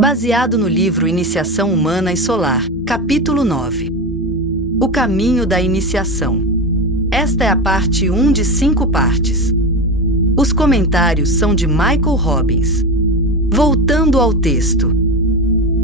Baseado no livro Iniciação Humana e Solar, capítulo 9. O caminho da iniciação. Esta é a parte 1 de 5 partes. Os comentários são de Michael Robbins. Voltando ao texto.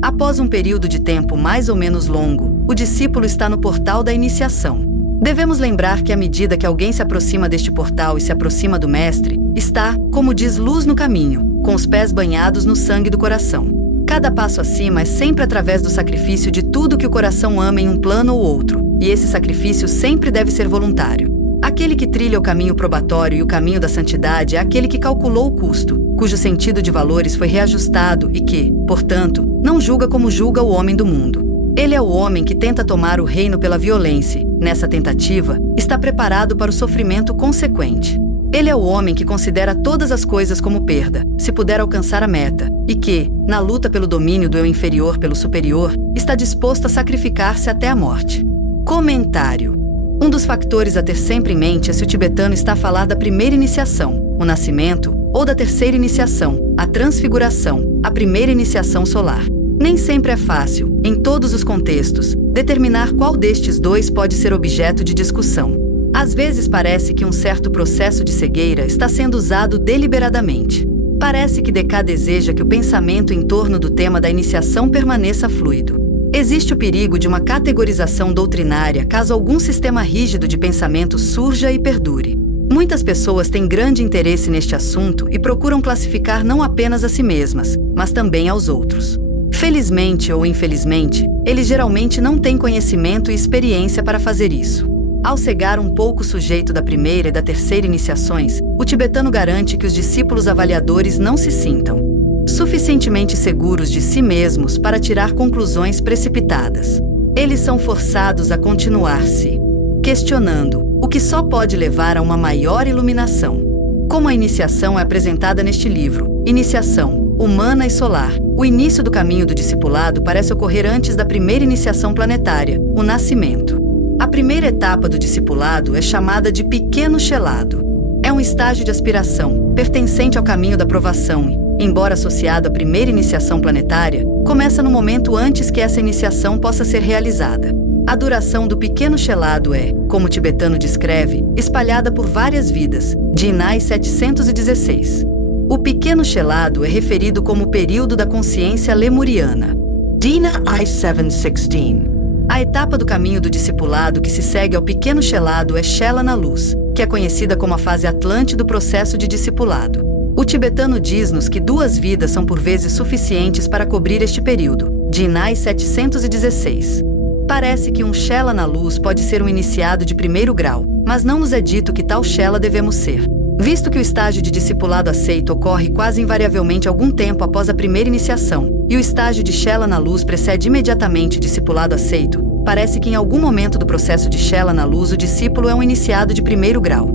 Após um período de tempo mais ou menos longo, o discípulo está no portal da iniciação. Devemos lembrar que à medida que alguém se aproxima deste portal e se aproxima do Mestre, está, como diz, luz no caminho, com os pés banhados no sangue do coração. Cada passo acima é sempre através do sacrifício de tudo que o coração ama em um plano ou outro, e esse sacrifício sempre deve ser voluntário. Aquele que trilha o caminho probatório e o caminho da santidade é aquele que calculou o custo, cujo sentido de valores foi reajustado e que, portanto, não julga como julga o homem do mundo. Ele é o homem que tenta tomar o reino pela violência. Nessa tentativa, está preparado para o sofrimento consequente. Ele é o homem que considera todas as coisas como perda, se puder alcançar a meta, e que, na luta pelo domínio do eu inferior pelo superior, está disposto a sacrificar-se até a morte. Comentário. Um dos factores a ter sempre em mente é se o tibetano está a falar da primeira iniciação, o nascimento, ou da terceira iniciação, a transfiguração, a primeira iniciação solar. Nem sempre é fácil, em todos os contextos, determinar qual destes dois pode ser objeto de discussão. Às vezes parece que um certo processo de cegueira está sendo usado deliberadamente. Parece que DK deseja que o pensamento em torno do tema da iniciação permaneça fluido. Existe o perigo de uma categorização doutrinária caso algum sistema rígido de pensamento surja e perdure. Muitas pessoas têm grande interesse neste assunto e procuram classificar não apenas a si mesmas, mas também aos outros. Felizmente ou infelizmente, eles geralmente não têm conhecimento e experiência para fazer isso. Ao cegar um pouco o sujeito da primeira e da terceira iniciações, o tibetano garante que os discípulos avaliadores não se sintam suficientemente seguros de si mesmos para tirar conclusões precipitadas. Eles são forçados a continuar-se questionando, o que só pode levar a uma maior iluminação. Como a iniciação é apresentada neste livro, Iniciação Humana e Solar, o início do caminho do discipulado parece ocorrer antes da primeira iniciação planetária, o nascimento. A primeira etapa do discipulado é chamada de pequeno chelado. É um estágio de aspiração, pertencente ao caminho da provação e, embora associado à primeira iniciação planetária, começa no momento antes que essa iniciação possa ser realizada. A duração do pequeno chelado é, como o tibetano descreve, espalhada por várias vidas, de Inai 716. O pequeno chelado é referido como o período da consciência lemuriana. Dina I-716. A etapa do caminho do discipulado que se segue ao pequeno chelado é Shela na luz, que é conhecida como a fase atlante do processo de discipulado. O tibetano diz-nos que 2 vidas são por vezes suficientes para cobrir este período, de Inai 716. Parece que um Shela na luz pode ser um iniciado de primeiro grau, mas não nos é dito que tal Shela devemos ser. Visto que o estágio de discipulado aceito ocorre quase invariavelmente algum tempo após a primeira iniciação, e o estágio de Shela na luz precede imediatamente o discipulado aceito, parece que em algum momento do processo de Shela na luz o discípulo é um iniciado de primeiro grau.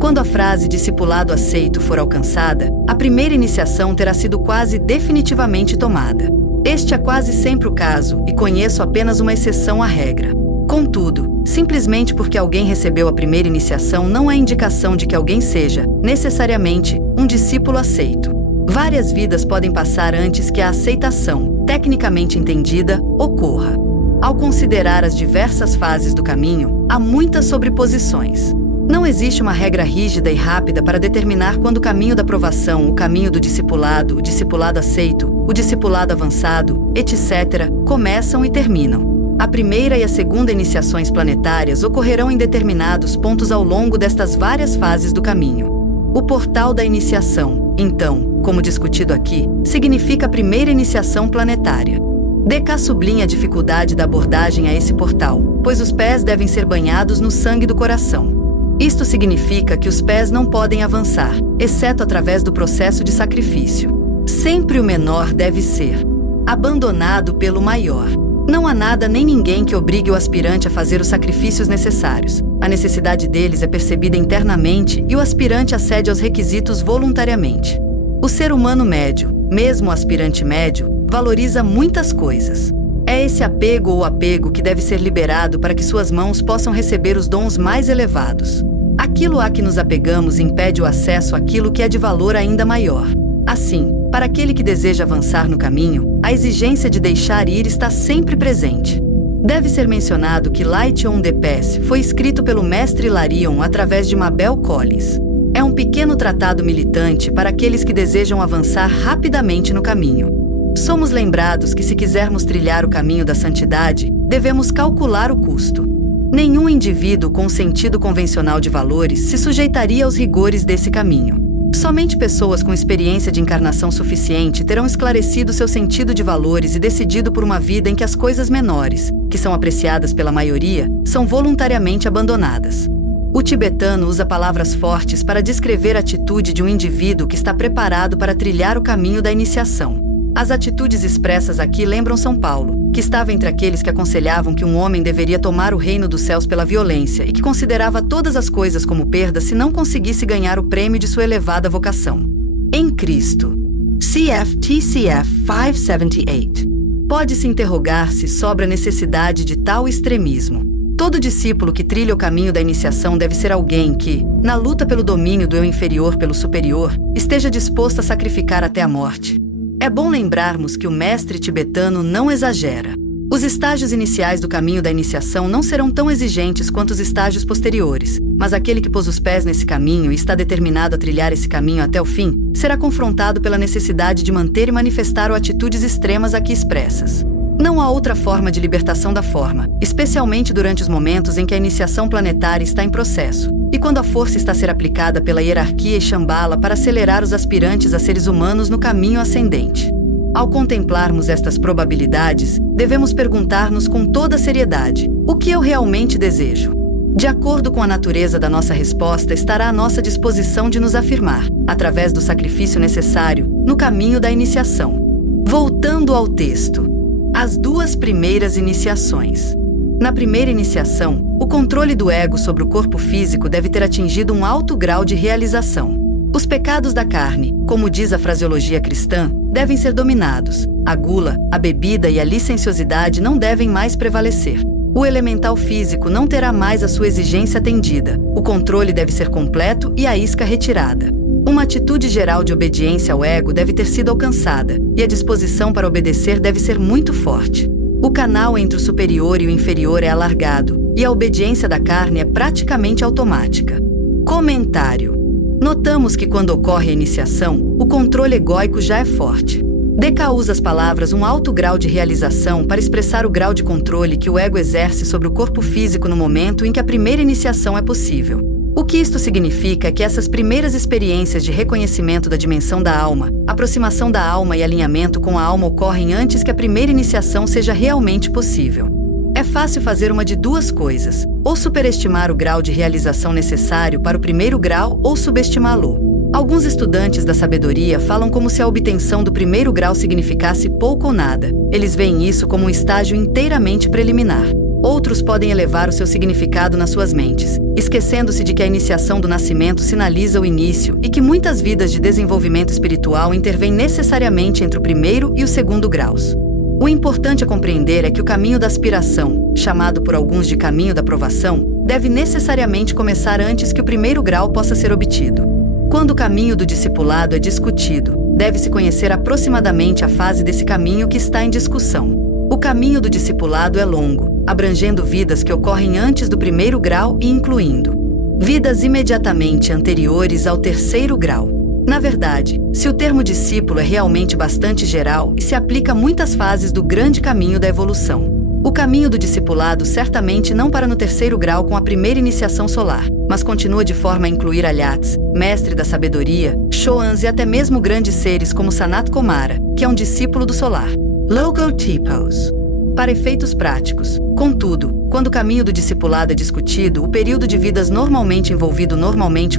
Quando a frase discipulado aceito for alcançada, a primeira iniciação terá sido quase definitivamente tomada. Este é quase sempre o caso, e conheço apenas uma exceção à regra. Contudo, simplesmente porque alguém recebeu a primeira iniciação não é indicação de que alguém seja, necessariamente, um discípulo aceito. Várias vidas podem passar antes que a aceitação, tecnicamente entendida, ocorra. Ao considerar as diversas fases do caminho, há muitas sobreposições. Não existe uma regra rígida e rápida para determinar quando o caminho da provação, o caminho do discipulado, o discipulado aceito, o discipulado avançado, etc., começam e terminam. A primeira e a segunda iniciações planetárias ocorrerão em determinados pontos ao longo destas várias fases do caminho. O portal da iniciação, então, como discutido aqui, significa a primeira iniciação planetária. DK sublinha a dificuldade da abordagem a esse portal, pois os pés devem ser banhados no sangue do coração. Isto significa que os pés não podem avançar, exceto através do processo de sacrifício. Sempre o menor deve ser abandonado pelo maior. Não há nada nem ninguém que obrigue o aspirante a fazer os sacrifícios necessários. A necessidade deles é percebida internamente e o aspirante acede aos requisitos voluntariamente. O ser humano médio, mesmo o aspirante médio, valoriza muitas coisas. É esse apego ou apego que deve ser liberado para que suas mãos possam receber os dons mais elevados. Aquilo a que nos apegamos impede o acesso àquilo que é de valor ainda maior. Assim, para aquele que deseja avançar no caminho, a exigência de deixar ir está sempre presente. Deve ser mencionado que Light on the Path foi escrito pelo mestre Larion através de Mabel Collins. É um pequeno tratado militante para aqueles que desejam avançar rapidamente no caminho. Somos lembrados que se quisermos trilhar o caminho da santidade, devemos calcular o custo. Nenhum indivíduo com sentido convencional de valores se sujeitaria aos rigores desse caminho. Somente pessoas com experiência de encarnação suficiente terão esclarecido seu sentido de valores e decidido por uma vida em que as coisas menores, que são apreciadas pela maioria, são voluntariamente abandonadas. O tibetano usa palavras fortes para descrever a atitude de um indivíduo que está preparado para trilhar o caminho da iniciação. As atitudes expressas aqui lembram São Paulo, que estava entre aqueles que aconselhavam que um homem deveria tomar o reino dos céus pela violência e que considerava todas as coisas como perda se não conseguisse ganhar o prêmio de sua elevada vocação. Em Cristo. CF-TCF 578. Pode-se interrogar-se sobre a necessidade de tal extremismo. Todo discípulo que trilha o caminho da iniciação deve ser alguém que, na luta pelo domínio do eu inferior pelo superior, esteja disposto a sacrificar até a morte. É bom lembrarmos que o mestre tibetano não exagera. Os estágios iniciais do caminho da iniciação não serão tão exigentes quanto os estágios posteriores, mas aquele que pôs os pés nesse caminho e está determinado a trilhar esse caminho até o fim, será confrontado pela necessidade de manter e manifestar atitudes extremas aqui expressas. Não há outra forma de libertação da forma, especialmente durante os momentos em que a iniciação planetária está em processo, e quando a força está a ser aplicada pela hierarquia e Shambhala para acelerar os aspirantes a seres humanos no caminho ascendente. Ao contemplarmos estas probabilidades, devemos perguntar-nos com toda seriedade: o que eu realmente desejo? De acordo com a natureza da nossa resposta, estará à nossa disposição de nos afirmar, através do sacrifício necessário, no caminho da iniciação. Voltando ao texto. As duas primeiras iniciações. Na primeira iniciação, o controle do ego sobre o corpo físico deve ter atingido um alto grau de realização. Os pecados da carne, como diz a fraseologia cristã, devem ser dominados. A gula, a bebida e a licenciosidade não devem mais prevalecer. O elemental físico não terá mais a sua exigência atendida. O controle deve ser completo e a isca retirada. Uma atitude geral de obediência ao ego deve ter sido alcançada, e a disposição para obedecer deve ser muito forte. O canal entre o superior e o inferior é alargado, e a obediência da carne é praticamente automática. Comentário. Notamos que quando ocorre a iniciação, o controle egóico já é forte. Deca usa as palavras um alto grau de realização para expressar o grau de controle que o ego exerce sobre o corpo físico no momento em que a primeira iniciação é possível. O que isto significa é que essas primeiras experiências de reconhecimento da dimensão da alma, aproximação da alma e alinhamento com a alma ocorrem antes que a primeira iniciação seja realmente possível. É fácil fazer uma de duas coisas, ou superestimar o grau de realização necessário para o primeiro grau ou subestimá-lo. Alguns estudantes da sabedoria falam como se a obtenção do primeiro grau significasse pouco ou nada. Eles veem isso como um estágio inteiramente preliminar. Outros podem elevar o seu significado nas suas mentes, esquecendo-se de que a iniciação do nascimento sinaliza o início e que muitas vidas de desenvolvimento espiritual intervêm necessariamente entre o primeiro e o segundo graus. O importante a compreender é que o caminho da aspiração, chamado por alguns de caminho da provação, deve necessariamente começar antes que o primeiro grau possa ser obtido. Quando o caminho do discipulado é discutido, deve-se conhecer aproximadamente a fase desse caminho que está em discussão. O caminho do discipulado é longo, abrangendo vidas que ocorrem antes do primeiro grau e incluindo vidas imediatamente anteriores ao terceiro grau. Na verdade, se o termo discípulo é realmente bastante geral e se aplica a muitas fases do grande caminho da evolução. O caminho do discipulado certamente não para no terceiro grau com a primeira iniciação solar, mas continua de forma a incluir Alyats, mestre da sabedoria, Choans e até mesmo grandes seres como Sanat Kumara, que é um discípulo do solar. Logotipos. Para efeitos práticos, contudo, quando o caminho do discipulado é discutido, o período de vidas normalmente envolvido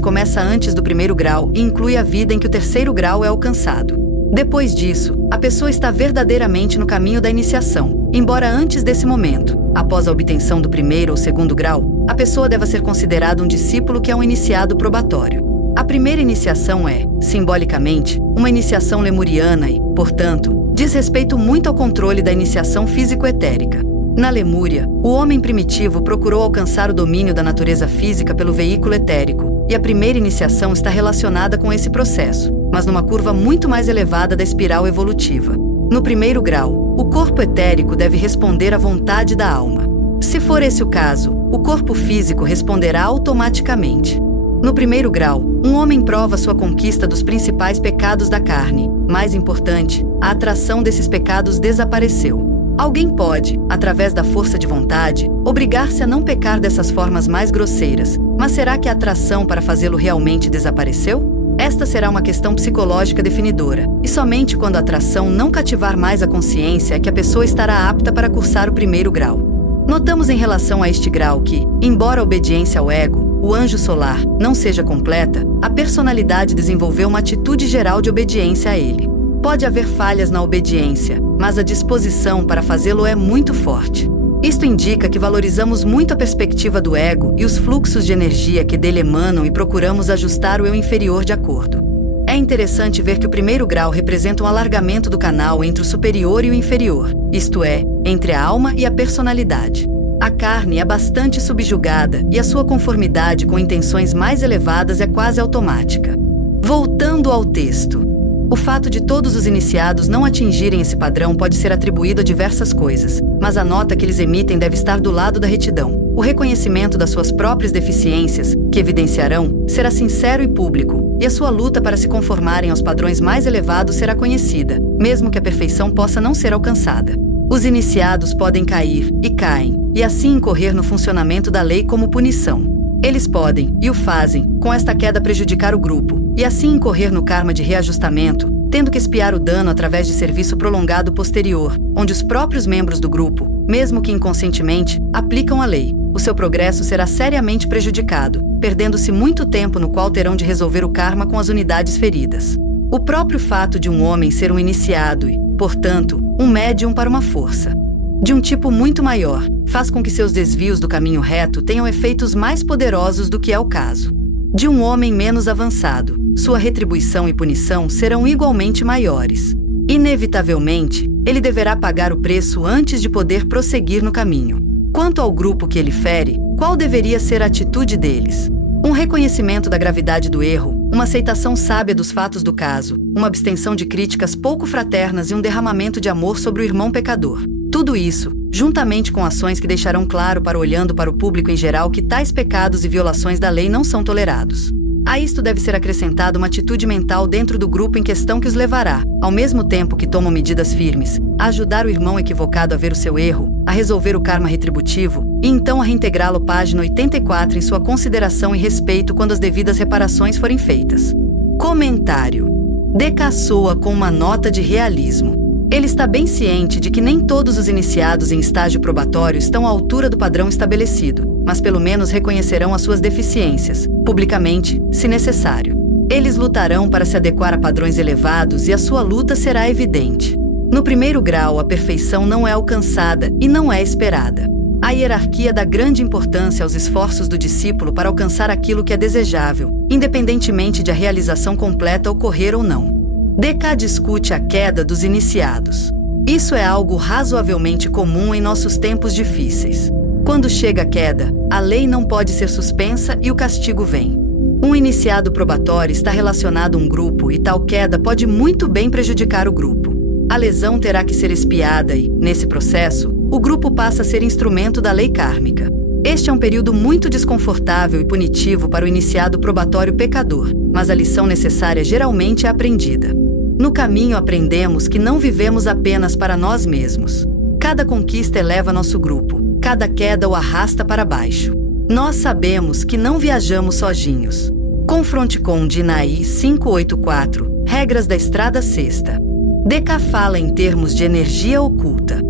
começa antes do primeiro grau e inclui a vida em que o terceiro grau é alcançado. Depois disso, a pessoa está verdadeiramente no caminho da iniciação, embora antes desse momento, após a obtenção do primeiro ou segundo grau, a pessoa deva ser considerada um discípulo que é um iniciado probatório. A primeira iniciação é, simbolicamente, uma iniciação lemuriana e, portanto, diz respeito muito ao controle da iniciação físico-etérica. Na Lemúria, o homem primitivo procurou alcançar o domínio da natureza física pelo veículo etérico, e a primeira iniciação está relacionada com esse processo. mas numa curva muito mais elevada da espiral evolutiva. No primeiro grau, o corpo etérico deve responder à vontade da alma. Se for esse o caso, o corpo físico responderá automaticamente. No primeiro grau, um homem prova sua conquista dos principais pecados da carne. Mais importante, a atração desses pecados desapareceu. Alguém pode, através da força de vontade, obrigar-se a não pecar dessas formas mais grosseiras, mas será que a atração para fazê-lo realmente desapareceu? Esta será uma questão psicológica definidora, e somente quando a atração não cativar mais a consciência é que a pessoa estará apta para cursar o primeiro grau. Notamos em relação a este grau que, embora a obediência ao ego, o anjo solar, não seja completa, a personalidade desenvolveu uma atitude geral de obediência a ele. Pode haver falhas na obediência, mas a disposição para fazê-lo é muito forte. Isto indica que valorizamos muito a perspectiva do ego e os fluxos de energia que dele emanam e procuramos ajustar o eu inferior de acordo. É interessante ver que o primeiro grau representa um alargamento do canal entre o superior e o inferior, isto é, entre a alma e a personalidade. A carne é bastante subjugada e a sua conformidade com intenções mais elevadas é quase automática. Voltando ao texto. O fato de todos os iniciados não atingirem esse padrão pode ser atribuído a diversas coisas, mas a nota que eles emitem deve estar do lado da retidão. O reconhecimento das suas próprias deficiências, que evidenciarão, será sincero e público, e a sua luta para se conformarem aos padrões mais elevados será conhecida, mesmo que a perfeição possa não ser alcançada. Os iniciados podem cair, e caem, e assim incorrer no funcionamento da lei como punição. Eles podem, e o fazem, com esta queda prejudicar o grupo, e assim incorrer no karma de reajustamento, tendo que expiar o dano através de serviço prolongado posterior, onde os próprios membros do grupo, mesmo que inconscientemente, aplicam a lei. O seu progresso será seriamente prejudicado, perdendo-se muito tempo no qual terão de resolver o karma com as unidades feridas. O próprio fato de um homem ser um iniciado e, portanto, um médium para uma força de um tipo muito maior, faz com que seus desvios do caminho reto tenham efeitos mais poderosos do que é o caso de um homem menos avançado. Sua retribuição e punição serão igualmente maiores. Inevitavelmente, ele deverá pagar o preço antes de poder prosseguir no caminho. Quanto ao grupo que ele fere, qual deveria ser a atitude deles? Um reconhecimento da gravidade do erro, uma aceitação sábia dos fatos do caso, uma abstenção de críticas pouco fraternas e um derramamento de amor sobre o irmão pecador. Tudo isso, juntamente com ações que deixarão claro para olhando para o público em geral que tais pecados e violações da lei não são tolerados. A isto deve ser acrescentada uma atitude mental dentro do grupo em questão que os levará, ao mesmo tempo que tomam medidas firmes, a ajudar o irmão equivocado a ver o seu erro, a resolver o karma retributivo, e então a reintegrá-lo página 84 em sua consideração e respeito quando as devidas reparações forem feitas. Comentário. Decaçoa com uma nota de realismo. Ele está bem ciente de que nem todos os iniciados em estágio probatório estão à altura do padrão estabelecido, mas pelo menos reconhecerão as suas deficiências, publicamente, se necessário. Eles lutarão para se adequar a padrões elevados e a sua luta será evidente. No primeiro grau, a perfeição não é alcançada e não é esperada. A hierarquia dá grande importância aos esforços do discípulo para alcançar aquilo que é desejável, independentemente de a realização completa ocorrer ou não. DK discute a queda dos iniciados. Isso é algo razoavelmente comum em nossos tempos difíceis. Quando chega a queda, a lei não pode ser suspensa e o castigo vem. Um iniciado probatório está relacionado a um grupo e tal queda pode muito bem prejudicar o grupo. A lesão terá que ser expiada e, nesse processo, o grupo passa a ser instrumento da lei kármica. Este é um período muito desconfortável e punitivo para o iniciado probatório pecador, mas a lição necessária geralmente é aprendida. No caminho aprendemos que não vivemos apenas para nós mesmos. Cada conquista eleva nosso grupo, cada queda o arrasta para baixo. Nós sabemos que não viajamos sozinhos. Confronte com Dinaí 584, Regras da Estrada Sexta. DK fala em termos de energia oculta.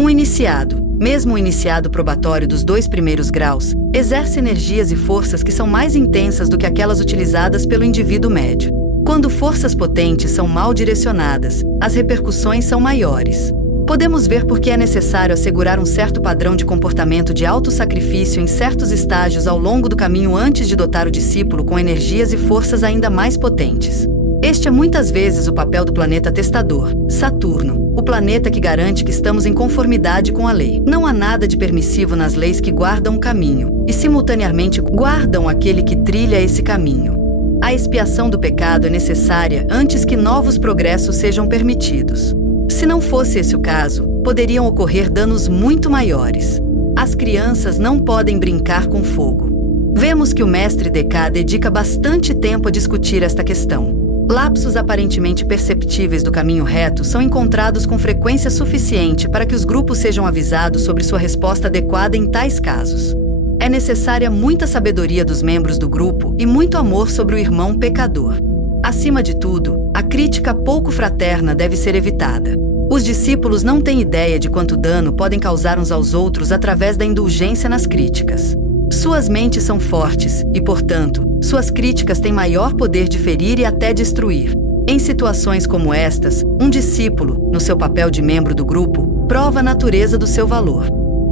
Um iniciado, mesmo o iniciado probatório dos 2 primeiros graus, exerce energias e forças que são mais intensas do que aquelas utilizadas pelo indivíduo médio. Quando forças potentes são mal direcionadas, as repercussões são maiores. Podemos ver por que é necessário assegurar um certo padrão de comportamento de autossacrifício em certos estágios ao longo do caminho antes de dotar o discípulo com energias e forças ainda mais potentes. Este é muitas vezes o papel do planeta testador, Saturno, o planeta que garante que estamos em conformidade com a lei. Não há nada de permissivo nas leis que guardam o caminho, e simultaneamente guardam aquele que trilha esse caminho. A expiação do pecado é necessária antes que novos progressos sejam permitidos. Se não fosse esse o caso, poderiam ocorrer danos muito maiores. As crianças não podem brincar com fogo. Vemos que o mestre DK dedica bastante tempo a discutir esta questão. Lapsos aparentemente perceptíveis do caminho reto são encontrados com frequência suficiente para que os grupos sejam avisados sobre sua resposta adequada em tais casos. É necessária muita sabedoria dos membros do grupo e muito amor sobre o irmão pecador. Acima de tudo, a crítica pouco fraterna deve ser evitada. Os discípulos não têm ideia de quanto dano podem causar uns aos outros através da indulgência nas críticas. Suas mentes são fortes e, portanto, suas críticas têm maior poder de ferir e até destruir. Em situações como estas, um discípulo, no seu papel de membro do grupo, prova a natureza do seu valor.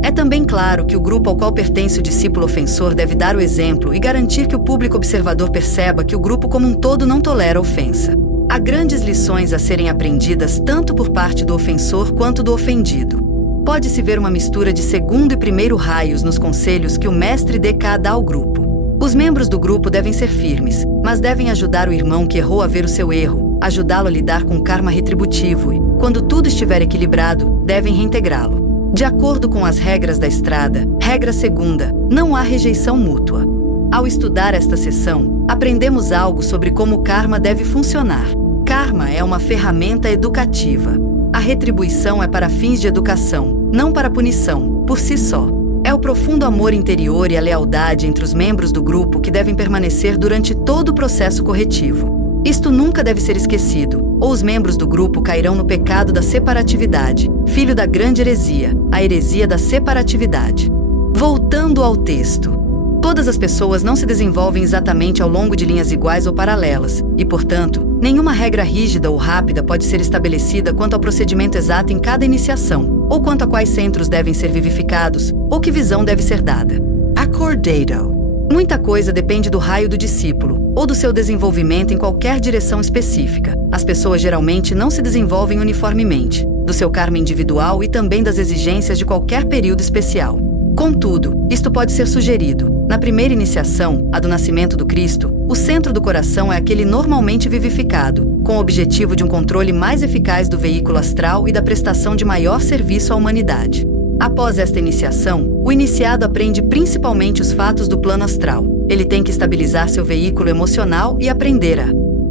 É também claro que o grupo ao qual pertence o discípulo ofensor deve dar o exemplo e garantir que o público observador perceba que o grupo como um todo não tolera ofensa. Há grandes lições a serem aprendidas tanto por parte do ofensor quanto do ofendido. Pode-se ver uma mistura de segundo e primeiro raios nos conselhos que o mestre DK dá ao grupo. Os membros do grupo devem ser firmes, mas devem ajudar o irmão que errou a ver o seu erro, ajudá-lo a lidar com o karma retributivo e, quando tudo estiver equilibrado, devem reintegrá-lo. De acordo com as regras da estrada, regra segunda, não há rejeição mútua. Ao estudar esta sessão, aprendemos algo sobre como o karma deve funcionar. Karma é uma ferramenta educativa. A retribuição é para fins de educação, não para punição, por si só. É o profundo amor interior e a lealdade entre os membros do grupo que devem permanecer durante todo o processo corretivo. Isto nunca deve ser esquecido, ou os membros do grupo cairão no pecado da separatividade, filho da grande heresia, a heresia da separatividade. Voltando ao texto. Todas as pessoas não se desenvolvem exatamente ao longo de linhas iguais ou paralelas, e, portanto, nenhuma regra rígida ou rápida pode ser estabelecida quanto ao procedimento exato em cada iniciação, ou quanto a quais centros devem ser vivificados, ou que visão deve ser dada. Acordado. Muita coisa depende do raio do discípulo, ou do seu desenvolvimento em qualquer direção específica. As pessoas geralmente não se desenvolvem uniformemente, do seu karma individual e também das exigências de qualquer período especial. Contudo, isto pode ser sugerido. Na primeira iniciação, a do nascimento do Cristo, o centro do coração é aquele normalmente vivificado, com o objetivo de um controle mais eficaz do veículo astral e da prestação de maior serviço à humanidade. Após esta iniciação, o iniciado aprende principalmente os fatos do plano astral. Ele tem que estabilizar seu veículo emocional e aprender a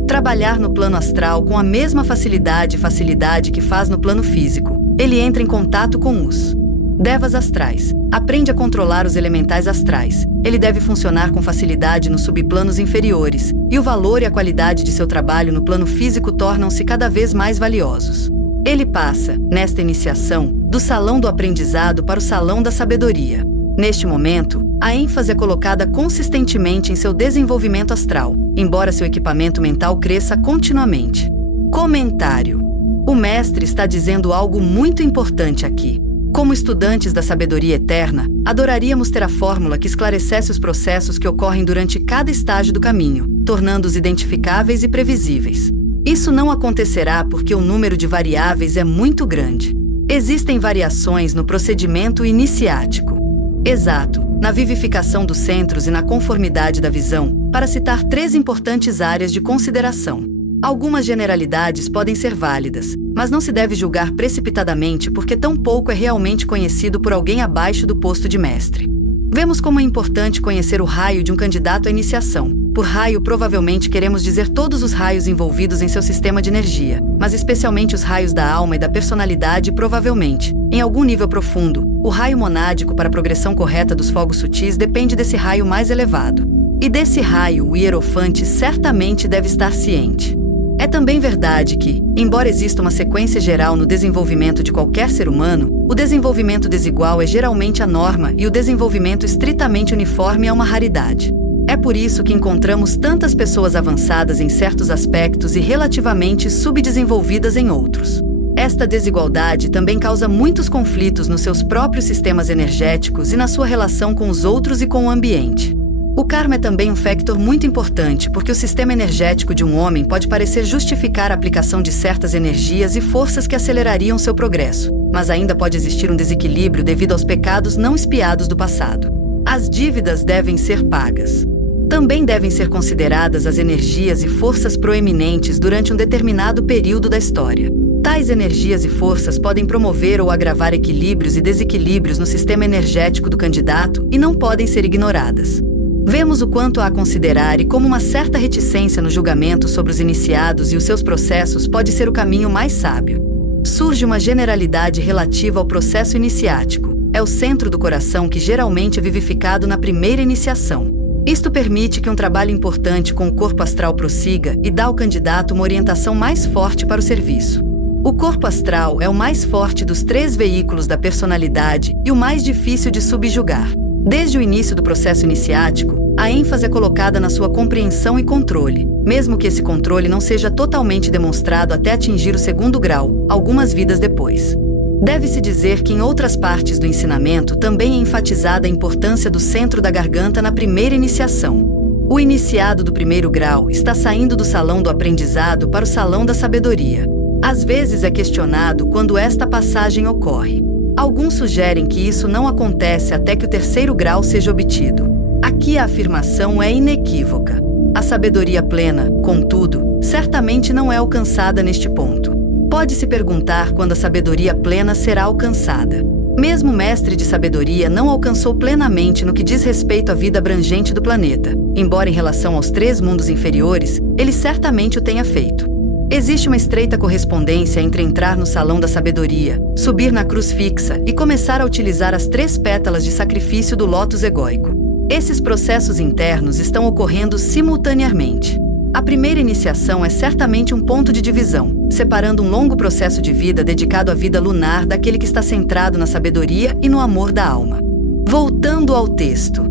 trabalhar no plano astral com a mesma facilidade que faz no plano físico. Ele entra em contato com os devas astrais. Aprende a controlar os elementais astrais. Ele deve funcionar com facilidade nos subplanos inferiores, e o valor e a qualidade de seu trabalho no plano físico tornam-se cada vez mais valiosos. Ele passa, nesta iniciação, do salão do aprendizado para o salão da sabedoria. Neste momento, a ênfase é colocada consistentemente em seu desenvolvimento astral, embora seu equipamento mental cresça continuamente. Comentário. O mestre está dizendo algo muito importante aqui. Como estudantes da sabedoria eterna, adoraríamos ter a fórmula que esclarecesse os processos que ocorrem durante cada estágio do caminho, tornando-os identificáveis e previsíveis. Isso não acontecerá porque o número de variáveis é muito grande. Existem variações no procedimento iniciático. Exato, na vivificação dos centros e na conformidade da visão, para citar 3 importantes áreas de consideração. Algumas generalidades podem ser válidas, mas não se deve julgar precipitadamente porque tão pouco é realmente conhecido por alguém abaixo do posto de mestre. Vemos como é importante conhecer o raio de um candidato à iniciação. Por raio, provavelmente queremos dizer todos os raios envolvidos em seu sistema de energia, mas especialmente os raios da alma e da personalidade e provavelmente, em algum nível profundo, o raio monádico para a progressão correta dos fogos sutis depende desse raio mais elevado. E desse raio, o hierofante certamente deve estar ciente. É também verdade que, embora exista uma sequência geral no desenvolvimento de qualquer ser humano, o desenvolvimento desigual é geralmente a norma e o desenvolvimento estritamente uniforme é uma raridade. É por isso que encontramos tantas pessoas avançadas em certos aspectos e relativamente subdesenvolvidas em outros. Esta desigualdade também causa muitos conflitos nos seus próprios sistemas energéticos e na sua relação com os outros e com o ambiente. O karma é também um factor muito importante porque o sistema energético de um homem pode parecer justificar a aplicação de certas energias e forças que acelerariam seu progresso, mas ainda pode existir um desequilíbrio devido aos pecados não expiados do passado. As dívidas devem ser pagas. Também devem ser consideradas as energias e forças proeminentes durante um determinado período da história. Tais energias e forças podem promover ou agravar equilíbrios e desequilíbrios no sistema energético do candidato e não podem ser ignoradas. Vemos o quanto há a considerar e como uma certa reticência no julgamento sobre os iniciados e os seus processos pode ser o caminho mais sábio. Surge uma generalidade relativa ao processo iniciático. É o centro do coração que geralmente é vivificado na primeira iniciação. Isto permite que um trabalho importante com o corpo astral prossiga e dá ao candidato uma orientação mais forte para o serviço. O corpo astral é o mais forte dos 3 veículos da personalidade e o mais difícil de subjugar. Desde o início do processo iniciático, a ênfase é colocada na sua compreensão e controle, mesmo que esse controle não seja totalmente demonstrado até atingir o 2º grau, algumas vidas depois. Deve-se dizer que em outras partes do ensinamento também é enfatizada a importância do centro da garganta na primeira iniciação. O iniciado do 1º grau está saindo do salão do aprendizado para o salão da sabedoria. Às vezes é questionado quando esta passagem ocorre. Alguns sugerem que isso não acontece até que o 3º grau seja obtido. Aqui a afirmação é inequívoca. A sabedoria plena, contudo, certamente não é alcançada neste ponto. Pode-se perguntar quando a sabedoria plena será alcançada. Mesmo o mestre de sabedoria não alcançou plenamente no que diz respeito à vida abrangente do planeta, embora em relação aos 3 mundos inferiores, ele certamente o tenha feito. Existe uma estreita correspondência entre entrar no salão da sabedoria, subir na cruz fixa e começar a utilizar as 3 pétalas de sacrifício do lótus egóico. Esses processos internos estão ocorrendo simultaneamente. A primeira iniciação é certamente um ponto de divisão, separando um longo processo de vida dedicado à vida lunar daquele que está centrado na sabedoria e no amor da alma. Voltando ao texto.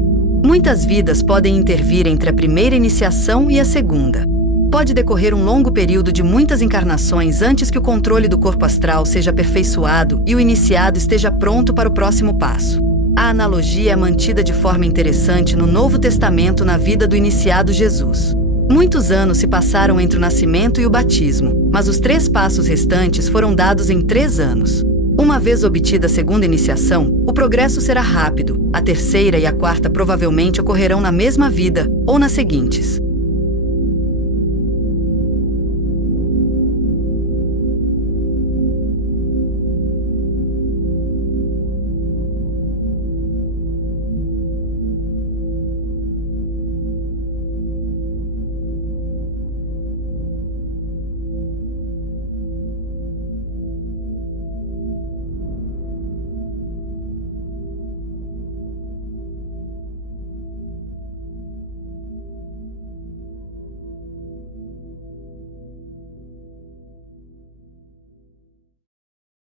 Muitas vidas podem intervir entre a primeira iniciação e a segunda. Pode decorrer um longo período de muitas encarnações antes que o controle do corpo astral seja aperfeiçoado e o iniciado esteja pronto para o próximo passo. A analogia é mantida de forma interessante no Novo Testamento na vida do iniciado Jesus. Muitos anos se passaram entre o nascimento e o batismo, mas os 3 passos restantes foram dados em 3 anos. Uma vez obtida a segunda iniciação, o progresso será rápido, a terceira e a quarta provavelmente ocorrerão na mesma vida ou nas seguintes.